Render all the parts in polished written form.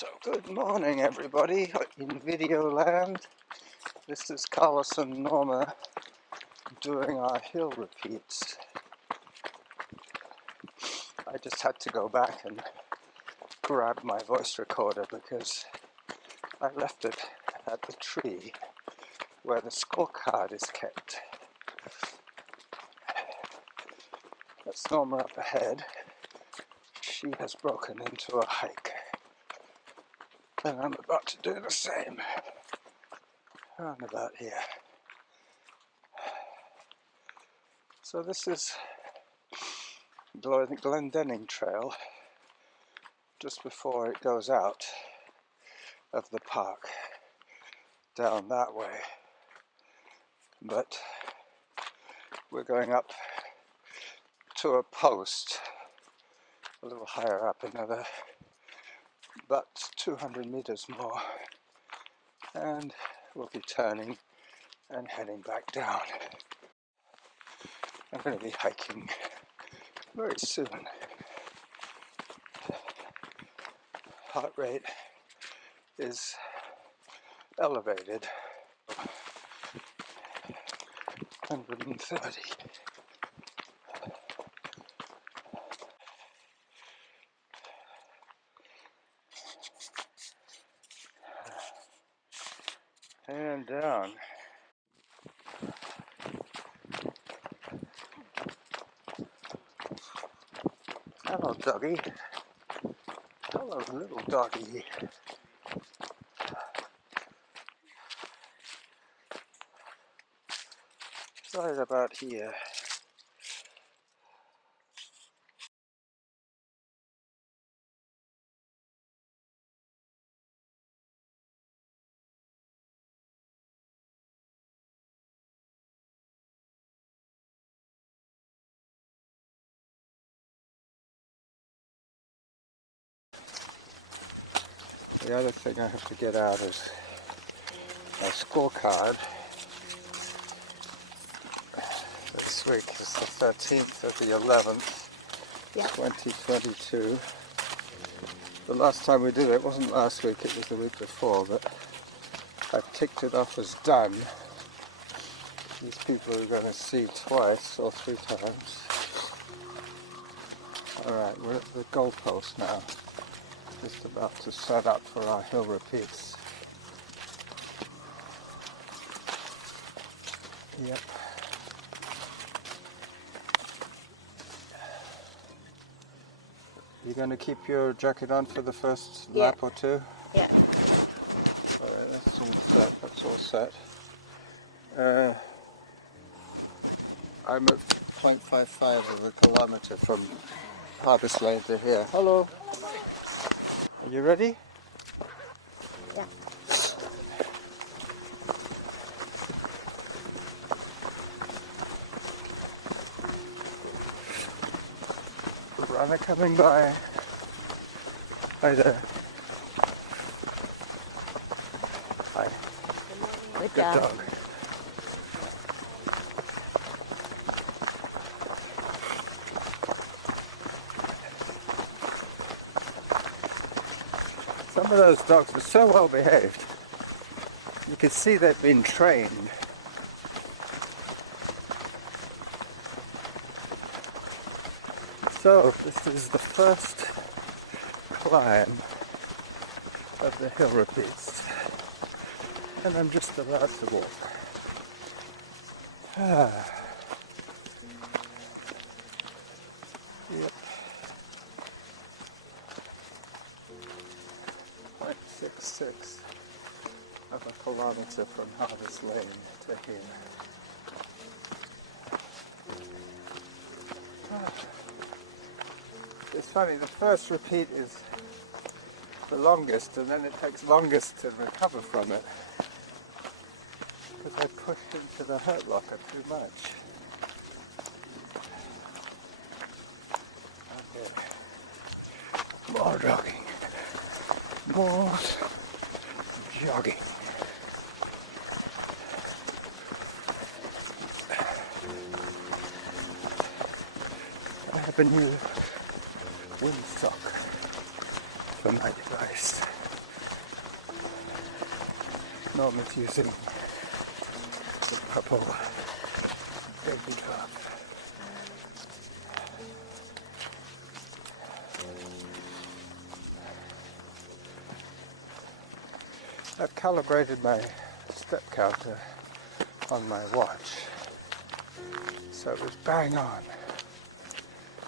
So good morning everybody in video land. This is Carlos and Norma doing our hill repeats. I just had to go back and grab my voice recorder because I left it at the tree where the scorecard is kept. That's Norma up ahead. She has broken into a hike. And I'm about to do the same. Around about here. So this is Glendenning Trail, just before it goes out of the park, down that way. But we're going up to a post, a little higher up, another about 200 meters more, and we'll be turning and heading back down. I'm going to be hiking very soon. Heart rate is elevated, 130. And down. Hello, doggy. Hello, little doggy. Right about here. The other thing I have to get out is my scorecard. This week is the 13th of the 11th, 2022. The last time we did it wasn't last week, it was the week before, but I ticked it off as done. These people are going to see twice or three times. Alright, we're at the goalpost now. Just about to set up for our hill repeats. Yep. You going to keep your jacket on for the first lap or two? Yeah. Alright, that's all set. That's all set. I'm at 0.55 of a kilometre from Harvest Lane to here. Hello. Are you ready? Yeah. Runner coming by. Hi there. Hi. Good Good job. dog. Some of those dogs are so well behaved. You can see they've been trained. So this is the first climb of the hill repeats, and I'm just about to walk. Yep. 0.66 of a kilometre from Harvest Lane to here. It's funny, the first repeat is the longest, and then it takes longest to recover from it because I pushed into the hurt locker too much. Okay. More jogging. More jogging. I have a new windsock for my device. Norman's using the purple baby drop. I've calibrated my step counter on my watch, so it was bang on.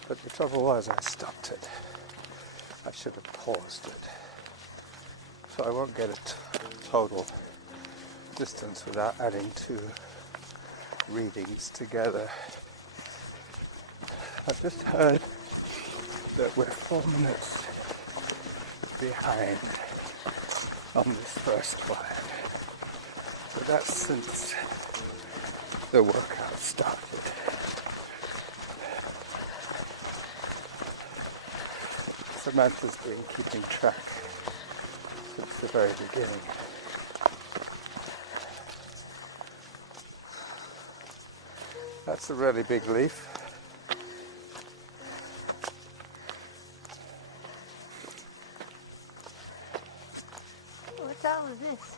But the trouble was I stopped it. I should have paused it. So I won't get a total distance without adding two readings together. I've just heard that we're 4 minutes behind on this first climb. But that's since the workout started. Samantha's been keeping track since the very beginning. That's a really big leaf. What's all of this?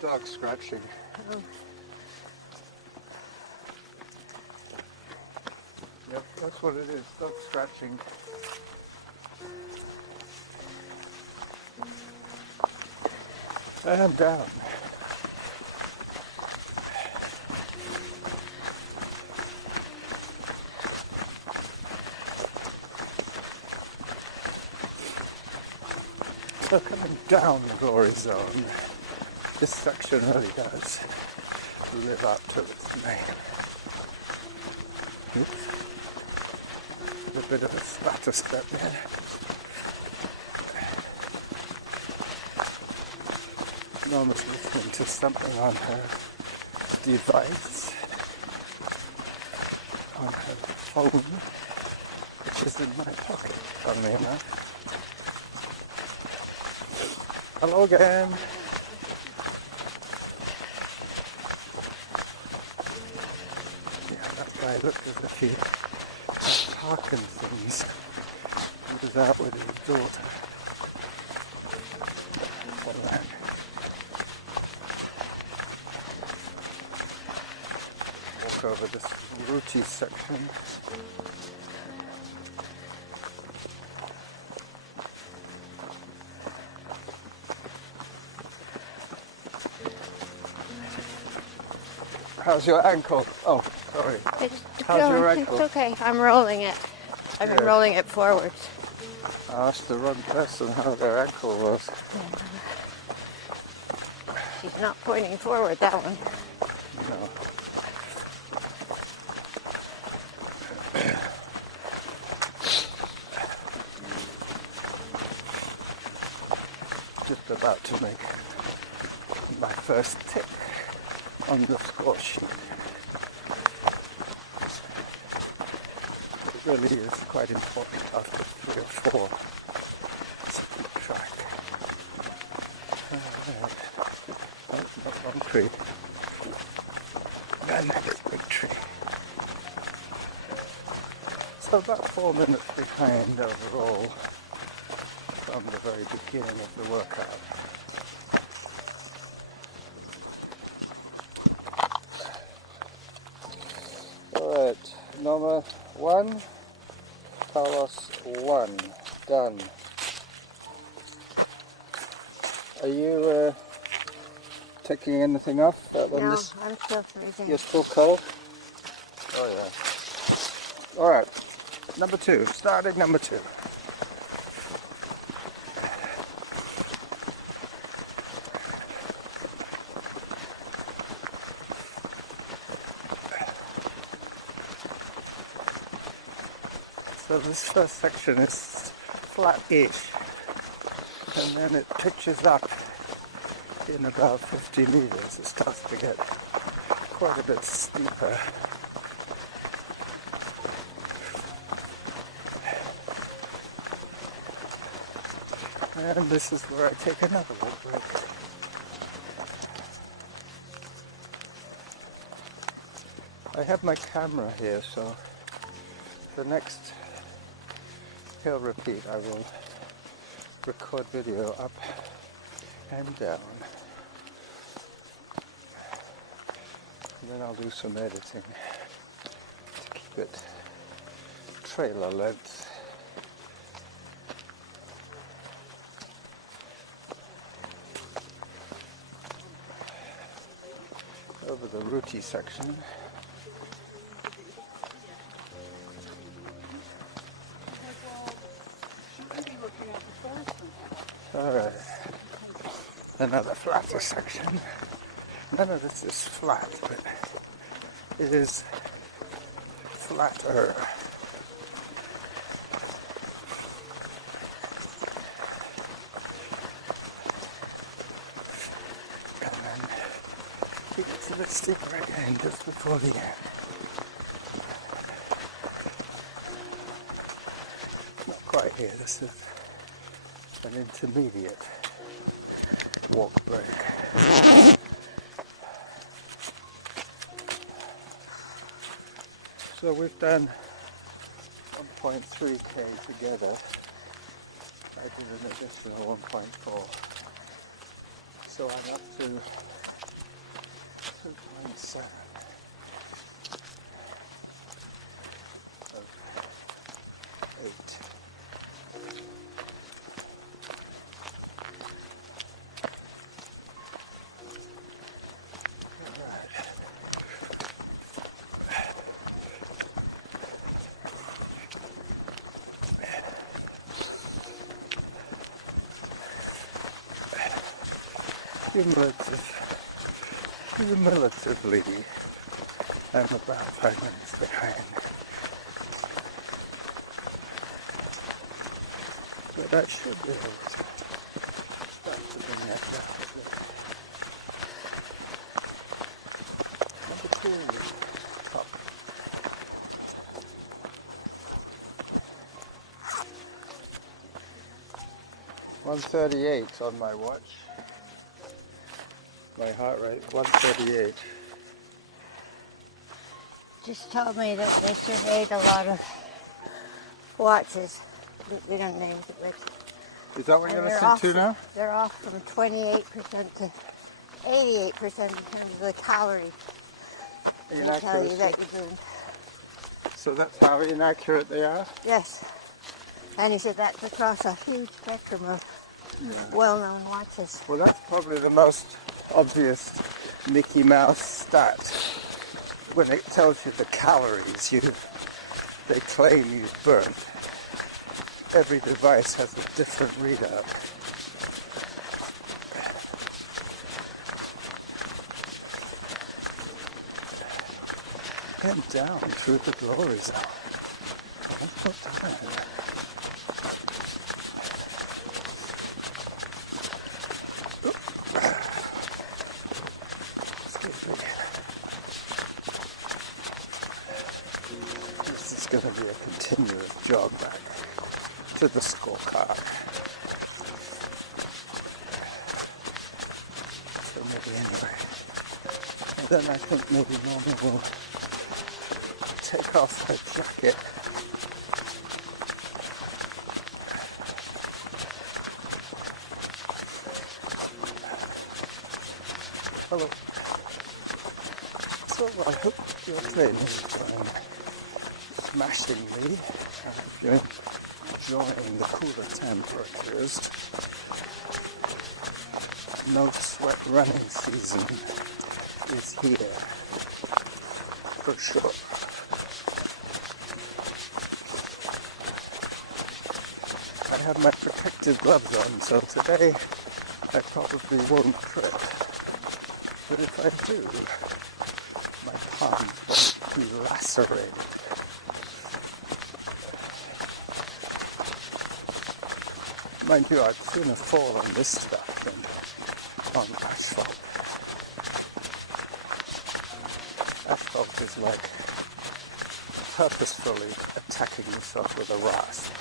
Dog scratching. Oh. Yep, that's what it is, dog scratching. And down. So coming down the glory zone, this section really does live up to its name. Oops. A bit of a splatter step there. Norma's listening to something on her device, on her phone, which is in my pocket, funnily enough. Hello again. Yeah, that guy looked as if he had Parkinson's. He was out with his daughter. All right. Walk over this rooty section. How's your ankle? Oh, sorry. How's your ankle? It's okay. I'm rolling it. I've been rolling it forwards. I asked the wrong person how their ankle was. She's not pointing forward, that one. No. Just about to make my first tick on the score sheet. It really is quite important after 3 or 4 to keep track. Not one tree. Magnetic big tree. So about 4 minutes behind overall from the very beginning of the workout. Alright, Norma 1, Carlos 1, done. Are you taking anything off? No, I'm still freezing. You're still cold? Oh yeah. Alright, number 2, starting number 2. So this first section is flat-ish, and then it pitches up in about 50 meters. It starts to get quite a bit steeper. And this is where I take another little break. I have my camera here, so the next hill repeat I will record video up and down And then I'll do some editing to keep it trailer length. Over the rooty section. Alright, another flatter section. None of this is flat, but it is flatter. And then we get to the steeper again just before the end. Not quite here, this is an intermediate walk break. So we've done 1.3k together. I did an additional 1.4. So I'm up to 2.7. Of 8. Cumulatively, I'm about 5 minutes behind. But I should be able to start to bring that down a bit. Number 2 is top. .138 on my watch. My heart rate, 138. Just told me that they surveyed a lot of watches. We don't name it, but Is that what you're and listening to now? they're off from 28% to 88% in terms of the calories. They tell you that you're doing. So that's how inaccurate they are? Yes. And he said that's across a huge spectrum of well-known watches. Well, that's probably the most obvious Mickey Mouse stat when it tells you the calories they claim you've burnt. Every device has a different readout. And down through the glory zone. That's not bad. This is going to be a continuous jog back to the scorecard. So maybe anyway. And then I think maybe Norma will take off her jacket. Hello. So I hope your training is smashing me. I hope you're enjoying the cooler temperatures. No sweat running season is here, for sure. I have my protective gloves on, so today I probably won't trip. But if I do, my palm will be lacerated. Mind you, I'd sooner fall on this stuff than on asphalt. Asphalt is like purposefully attacking yourself with a rasp.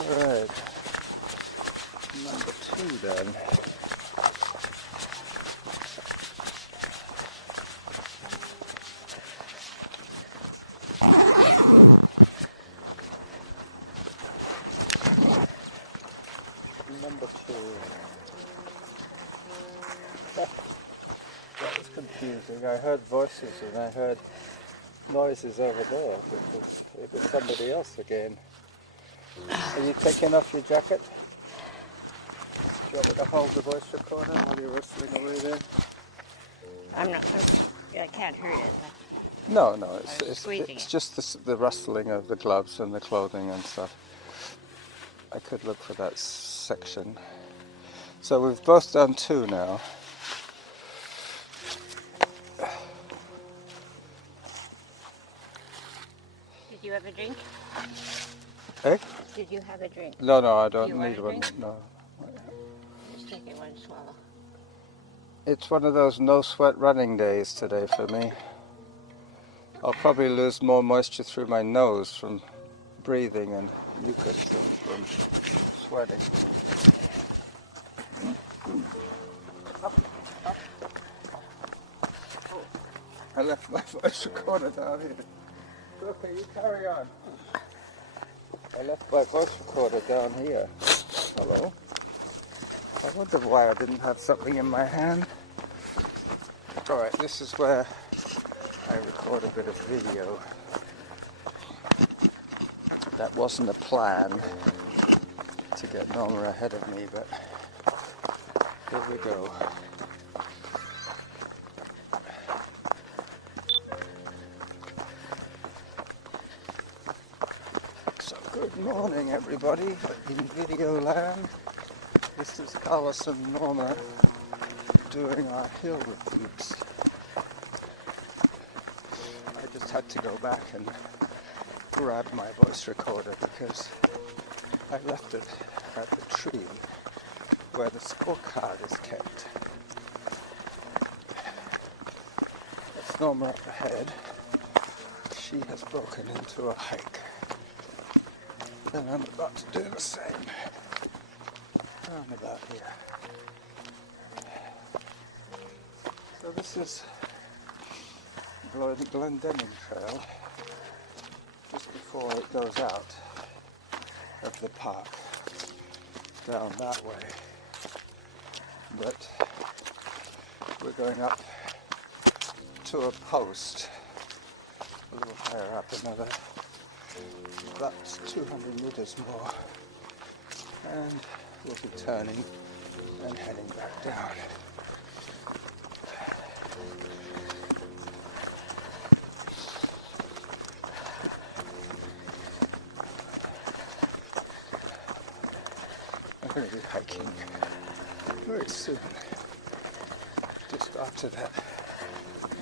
Alright, number 2 then. Number 2. That was confusing. I heard voices and I heard noises over there. It was somebody else again. Are you taking off your jacket? Do you want me to hold the voice recorder while you're whistling away there? I can't hurt it. No, it's just the rustling of the gloves and the clothing and stuff. I could look for that section. So we've both done 2 now. Did you have a drink? Eh? Did you have a drink? No, I don't Do you need want a one. drink? No. Just take it one swallow. It's one of those no sweat running days today for me. I'll probably lose more moisture through my nose from breathing and mucus than from sweating. I left my voice recorder down here. Okay, you carry on. I left my voice recorder down here. Hello. I wonder why I didn't have something in my hand. Alright, this is where I record a bit of video. That wasn't a plan to get Norma ahead of me, but here we go. So good morning everybody in video land. This is Carlos and Norma doing our hill repeats. I just had to go back and grab my voice recorder because I left it at the tree where the scorecard is kept. That's Norma up ahead. She has broken into a hike. And I'm about to do the same. Around about here. So this is Glendenning Trail, just before it goes out of the park, down that way. But we're going up to a post, a little higher up, another about 200 meters more, and we'll be turning and heading back down. I'm going to be hiking very soon, just after that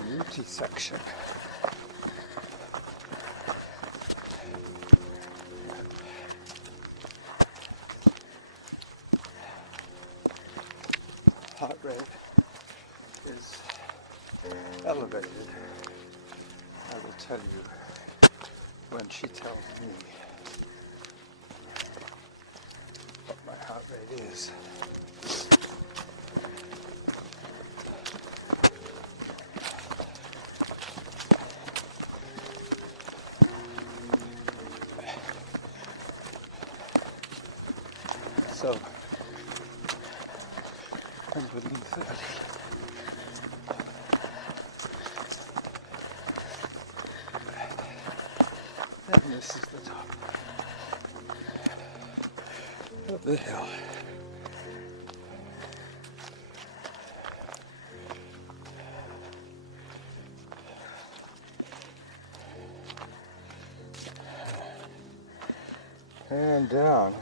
rooty section. Heart rate is elevated. I will tell you when she tells me what my heart rate is. So 130. And this is the top of the hill. And down.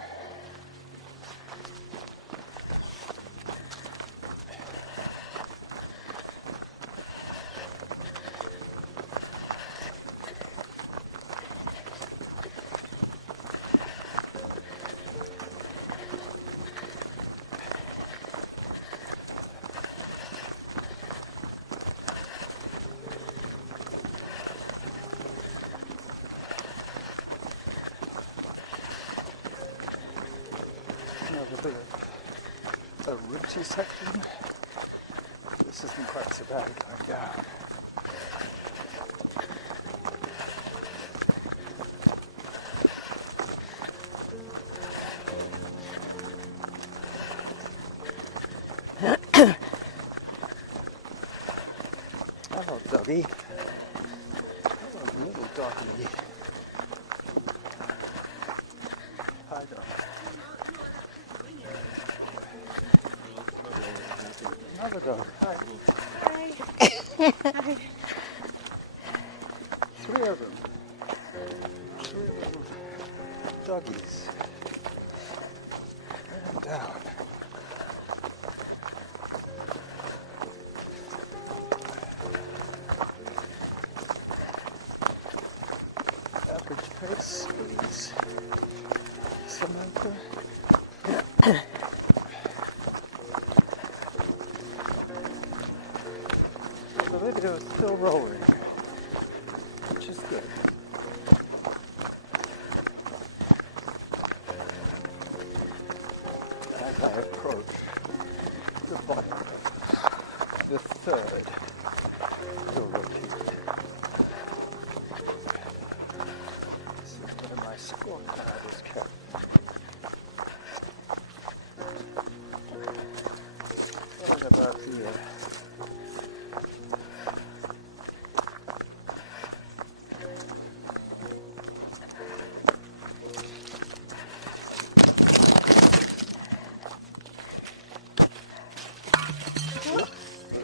Another bit of a rooty section. This isn't quite so bad going down. doggy. Oh, little doggy. Hi, dog. Another dog. Hi. Hi. Three of them. Three little doggies. And down. Average pace, please. Samantha. The video is still rolling, which is good. As I approach the bottom of the third hill repeat. This is where my scorecard is kept. Right about here.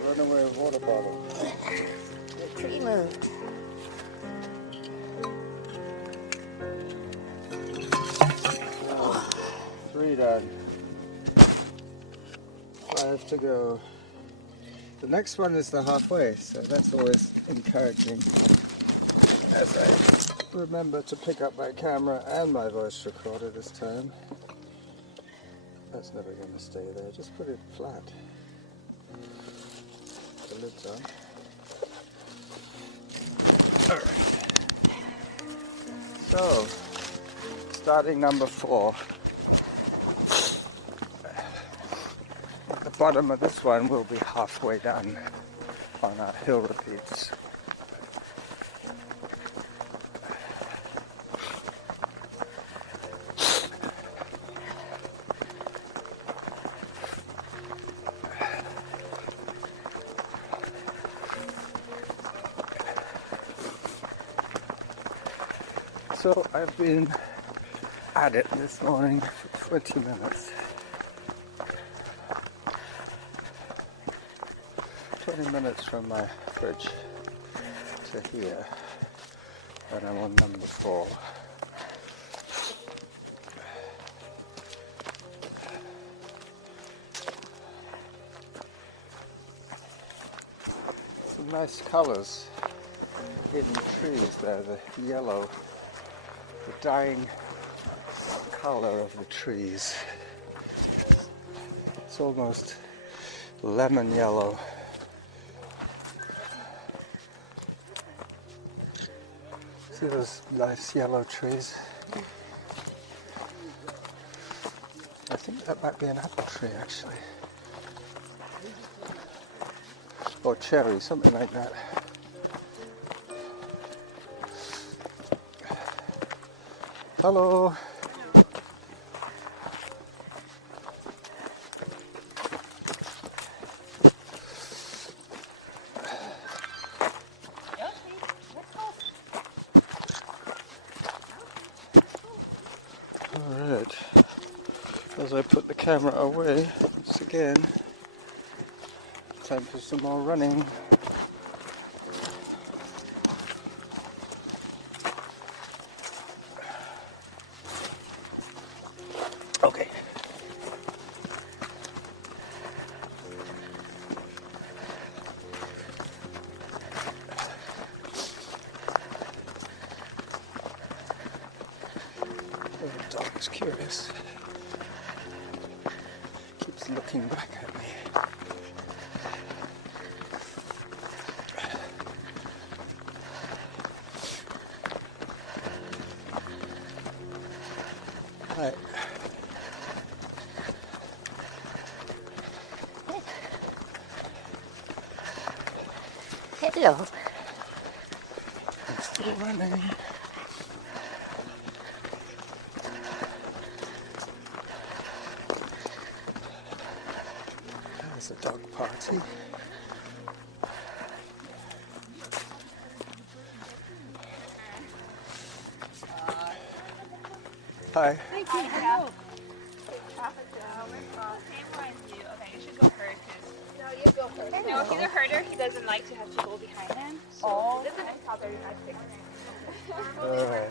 Runaway water bottle. The tree moved. Three done. 5 to go. The next one is the halfway, so that's always encouraging. As I remember to pick up my camera and my voice recorder this time. That's never going to stay there. Just put it flat. The lid's on. Alright. So, starting number 4. At the bottom of this one we'll be halfway done on our hill repeats. So I've been at it this morning for 20 minutes. 20 minutes from my fridge to here, and I'm on number 4. Some nice colours in the trees there, the yellow. The dying colour of the trees. It's almost lemon yellow. See those nice yellow trees? I think that might be an apple tree actually. Or cherry, something like that. Hello. Alright. As I put the camera away, once again, time for some more running. Okay. The dog is curious. Keeps looking back at me. Right. Hello. I'm still running. There's a dog party. Hi. Thank you. Yeah. Okay, you should go first. No, you go first. No, he's a herder. He doesn't like to have to go behind him. So this is top 35. Alright.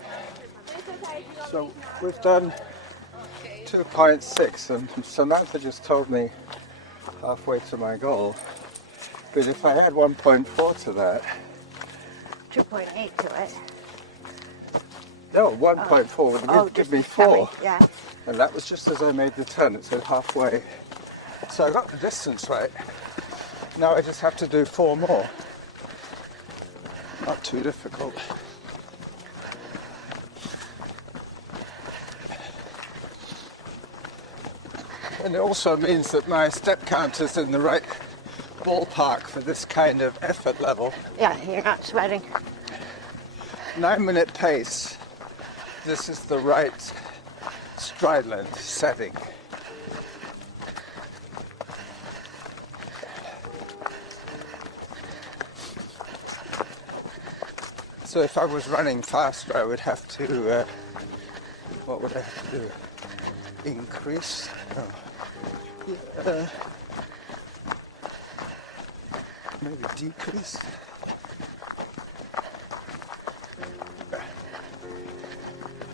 So we've done 2.6 and Samantha just told me halfway to my goal. But if I add 1.4 to that, 2.8 to it. no, 1.4 would give me 4. Yeah. And that was just as I made the turn, it said halfway. So I got the distance right. Now I just have to do 4 more. Not too difficult. And it also means that my step count is in the right ballpark for this kind of effort level. Yeah, you're not sweating. 9-minute pace. This is the right stride length setting. So if I was running faster, I would have to, what would I have to do? Increase? No. Maybe decrease?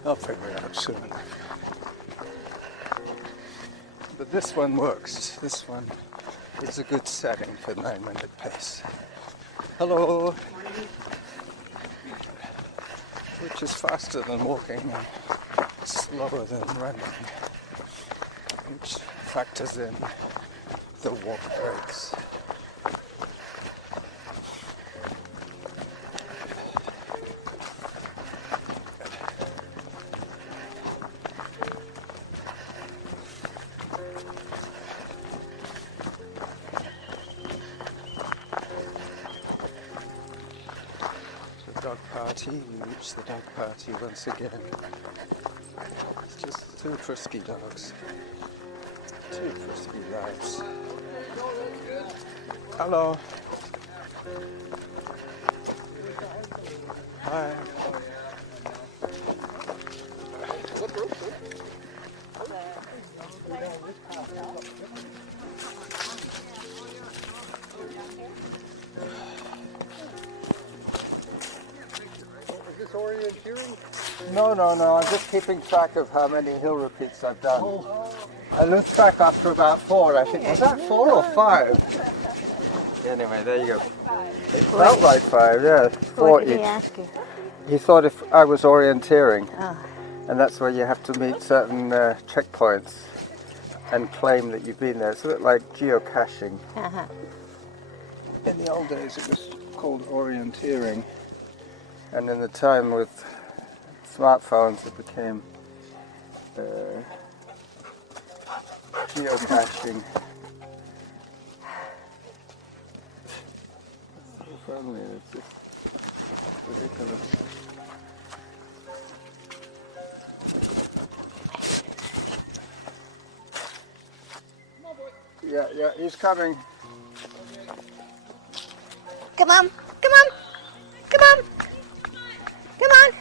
I'll figure it out soon. But this one works. This one is a good setting for 9-minute pace. Hello! Which is faster than walking and slower than running, which factors in the walk breaks. Dog party, we reach the dog party once again. It's just 2 frisky dogs. 2 frisky lives. Hello. Hi. Orienteering? No, I'm just keeping track of how many hill repeats I've done. I lose track after about 4, I think. Was that 4 or 5? Anyway, there you go. It felt like 5, yeah. 4 What did each. he ask you? He thought if I was orienteering, Oh. and that's where you have to meet certain checkpoints and claim that you've been there. It's a bit like geocaching. Uh-huh. In the old days it was called orienteering, and in the time with smartphones it became geocaching. It's so friendly, it's just ridiculous. Yeah, he's coming. Come on, come on, come on, come on.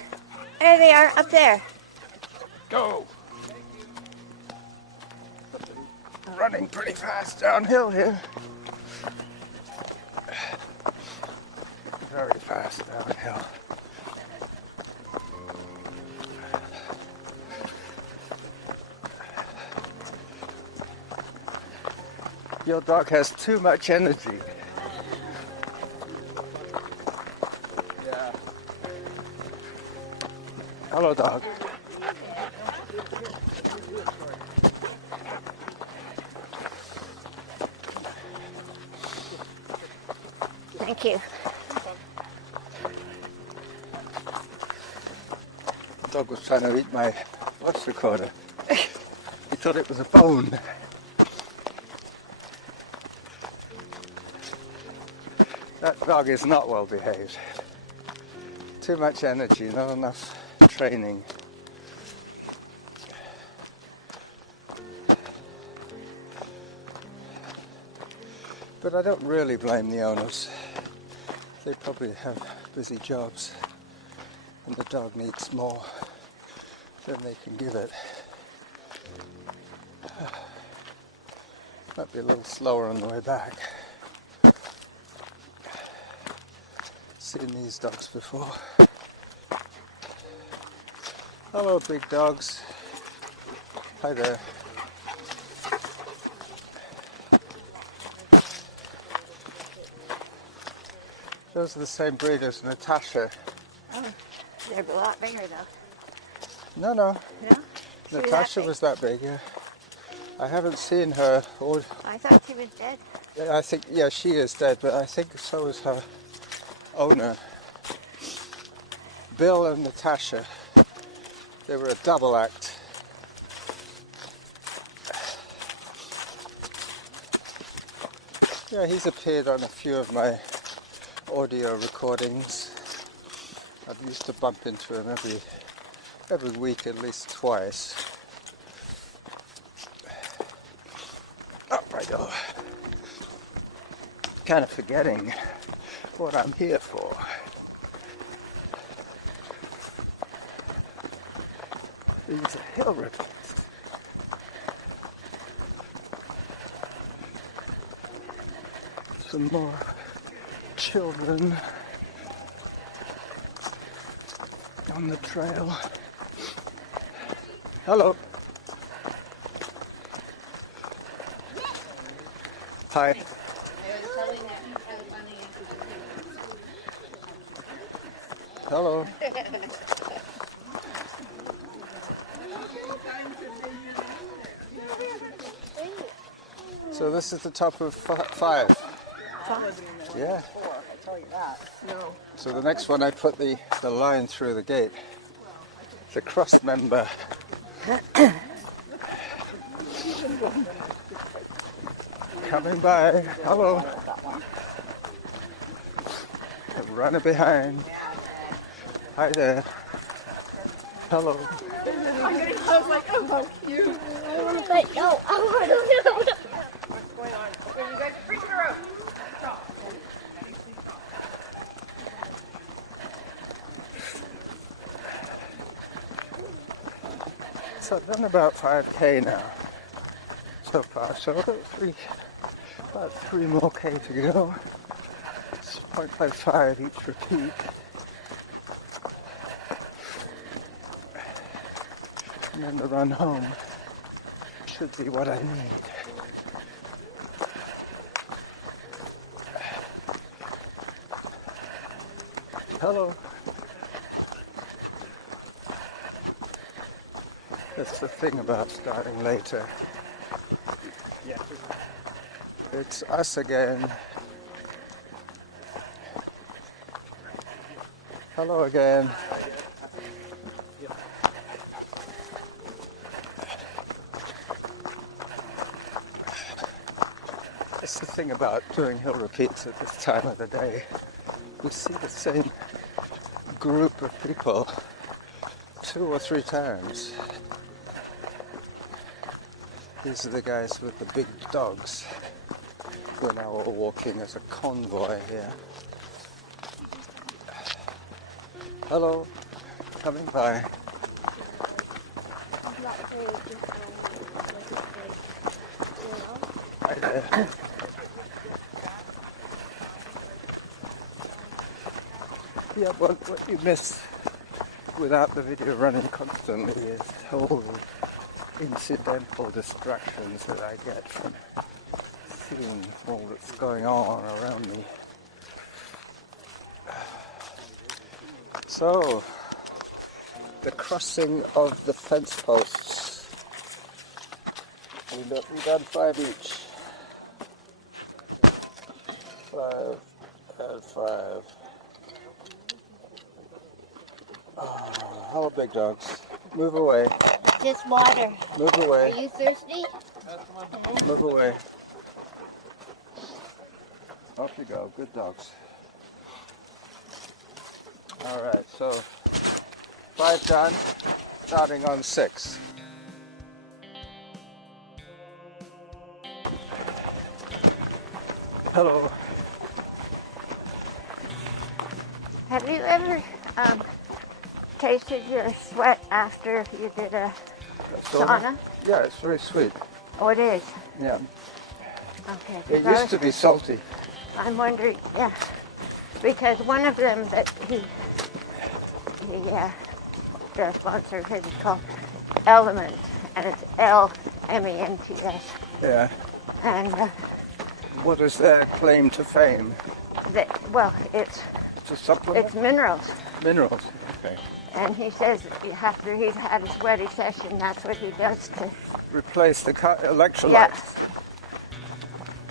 There they are, up there. Go! Running pretty fast downhill here. Very fast downhill. Your dog has too much energy. Yeah. Hello, dog. Thank you. The dog was trying to eat my voice recorder. He thought it was a phone. That dog is not well behaved. Too much energy, not enough training. But I don't really blame the owners. They probably have busy jobs and the dog needs more then they can give it. Might be a little slower on the way back. Seen these dogs before. Hello, big dogs. Hi there. Those are the same breed as Natasha. Oh, they're a lot bigger though. No, no. No? Natasha was that big, yeah. I haven't seen her. Or, I thought she was dead. I think, yeah, she is dead, but I think so is her owner. Bill and Natasha. They were a double act. Yeah, he's appeared on a few of my audio recordings. I've used to bump into him every week at least twice. Oh, righto. Kind of forgetting what I'm here for. These are hill rippers. Some more children on the trail. Hello. Hi. Hello. So this is the top of 5. Yeah. So the next one I put the line through the gate. The cross member. Coming by. Hello. The runner behind. Hi there. Hello. I was like, oh, you. I want to bet. No, I want to know. What's going on? Okay, you guys are freaking her out. Stop. So I've done about 5k now so far. So I've got about 3 more k to go. It's 0.55 each repeat. And then the run home should be what I need. Hello. That's the thing about starting later. It's us again. Hello again. That's the thing about doing hill repeats at this time of the day. We see the same group of people 2 or 3 times. These are the guys with the big dogs. We're now all walking as a convoy here. Hello, coming by. Hi there. Yeah, what you miss without the video running constantly is all the incidental distractions that I get from seeing all that's going on around me. So, the crossing of the fence posts. We've done 5 each. 5 and 5. Oh, hello, big dogs. Move away. Just water. Move Are away. you thirsty? Move away. Off you go. Good dogs. Alright, so 5 done, starting on 6. Hello. Have you ever tasted your sweat after you did a sauna? Yeah, it's very sweet. Oh, it is? Yeah. Okay. It used to be salty. I'm wondering, yeah, because one of them that the sponsor of his is called Element, and it's L-M-E-N-T-S. Yeah. And What is their claim to fame? it's a supplement? It's minerals. Minerals, okay. And he says after he's had a sweaty session, that's what he does to replace the electrolytes. Yeah.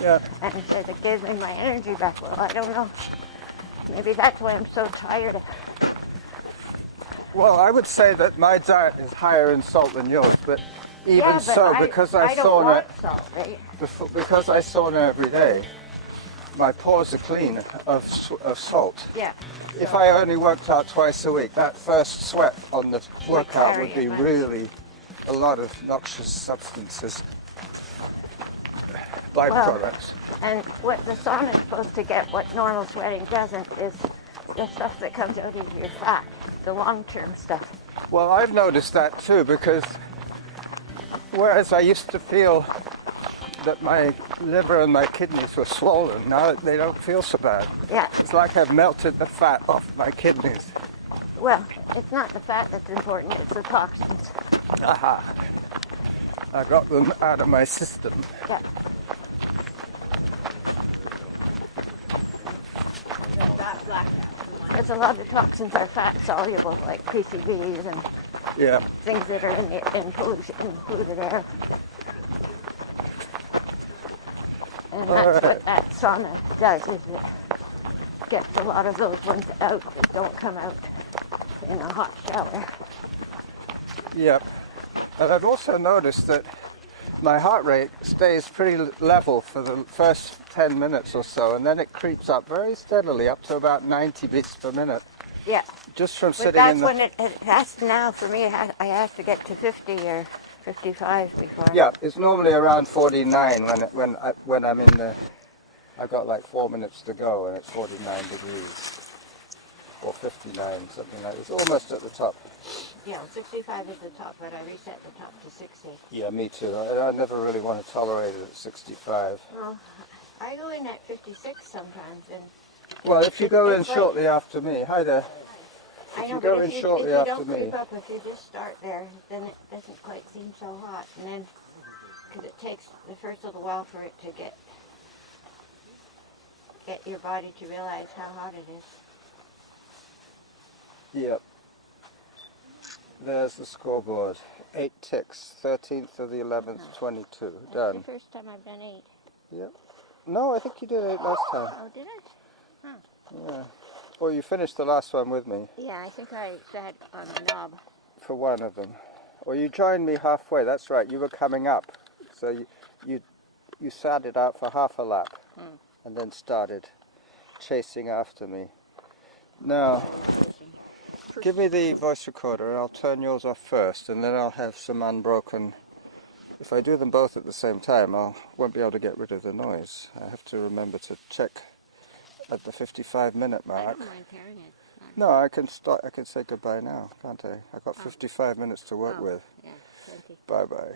Yeah. And he says it gives me my energy back. Well, I don't know. Maybe that's why I'm so tired. Well, I would say that my diet is higher in salt than yours, but even because I don't sauna, want salt, right? because I sauna every day, my pores are clean of salt. Yeah. If I only worked out twice a week, that first sweat on the workout would be really a lot of noxious substances, byproducts. And what the sauna is supposed to get, what normal sweating doesn't, is the stuff that comes out of your fat, the long-term stuff. Well, I've noticed that too, because whereas I used to feel that my liver and my kidneys were swollen, now they don't feel so bad. Yeah. It's like I've melted the fat off my kidneys. Well, it's not the fat that's important, it's the toxins. Aha. I got them out of my system. Yeah. Because a lot of toxins are fat soluble, like PCBs and things that are in polluted air. And that's what that sauna does, is it gets a lot of those ones out that don't come out in a hot shower. Yep. And I've also noticed that my heart rate stays pretty level for the first 10 minutes or so, and then it creeps up very steadily up to about 90 beats per minute. Yeah. Just from But sitting that's in the... when it has to, now for me, I have to get to 50 or 55 before. Yeah, it's normally around 49 when I'm in the... I've got like 4 minutes to go and it's 49 degrees. Or 59, something like that. It's almost at the top. Yeah, 65 is the top, but I reset the top to 60. Yeah, me too. I never really want to tolerate it at 65. Well, I go in at 56 sometimes. And well, if you go in shortly after me, hi there. I know, you go but in shortly if you after don't me. creep up, if you just start there, then it doesn't quite seem so hot. And then, because it takes the first little while for it to get your body to realize how hot it is. Yep. There's the scoreboard. 8 ticks. 13th of the 11th, 22. That's Done. the first time I've done 8. Yep. No, I think you did 8 last time. Oh, did I? Huh. Yeah. Well, you finished the last one with me. Yeah, I think I sat on the knob. For one of them. Or you joined me halfway. That's right. You were coming up. So you sat it out for half a lap. And then started chasing after me. Now... give me the voice recorder and I'll turn yours off first, and then I'll have some unbroken... If I do them both at the same time, I won't be able to get rid of the noise. I have to remember to check at the 55-minute mark. I don't mind carrying it. No, I can start. I can say goodbye now, can't I? I've got 55 minutes to work with. Yeah, plenty. Bye-bye.